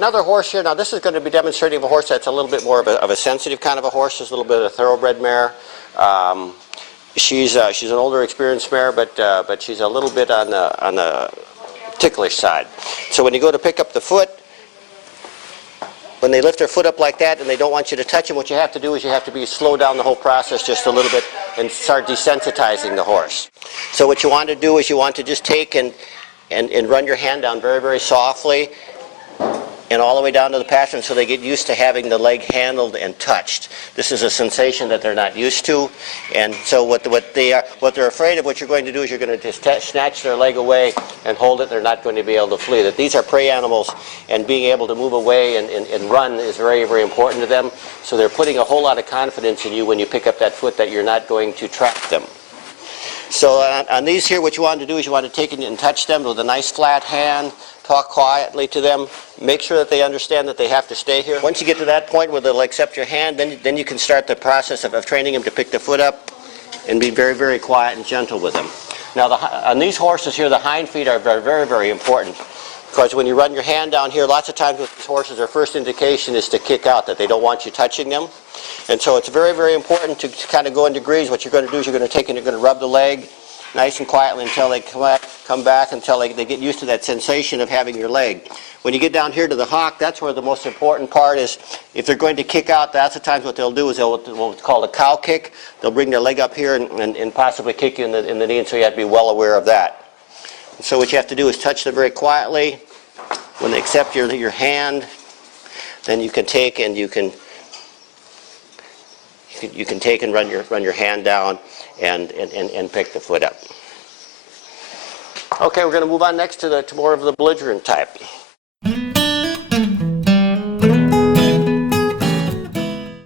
another horse here. Now this is going to be demonstrating a horse that's a little bit more of a sensitive kind of a horse. It's a little bit of a thoroughbred mare. She's an older, experienced mare, but she's a little bit on the ticklish side. So when you go to pick up the foot, when they lift their foot up like that and they don't want you to touch them, what you have to do is you have to slow down the whole process just a little bit and start desensitizing the horse. So what you want to do is you want to just take and run your hand down very, very softly and all the way down to the pastern so they get used to having the leg handled and touched. This is a sensation that they're not used to, and so what they're afraid of, what you're going to do is you're going to just snatch their leg away and hold it. They're not going to be able to flee. That these are prey animals, and being able to move away and run is very, very important to them. So they're putting a whole lot of confidence in you when you pick up that foot that you're not going to trap them. So on these here, what you want to do is you want to take and touch them with a nice flat hand. Talk quietly to them. Make sure that they understand that they have to stay here. Once you get to that point where they'll accept your hand, then you can start the process of training them to pick the foot up and be very, very quiet and gentle with them. Now, on these horses here, the hind feet are very, very, very important, because when you run your hand down here, lots of times with these horses, their first indication is to kick out, that they don't want you touching them. And so it's very, very important to kind of go in degrees. What you're going to do is you're going to take and you're going to rub the leg nice and quietly until they come back, until they get used to that sensation of having your leg. When you get down here to the hock, that's where the most important part is. If they're going to kick out, that's the times what they'll do is they'll what's called a cow kick. They'll bring their leg up here and possibly kick you in the knee, and so you have to be well aware of that. And so what you have to do is touch them very quietly. When they accept your hand, then you can take and you can take and run your hand down and pick the foot up. Okay, we're going to move on next to more of the belligerent type.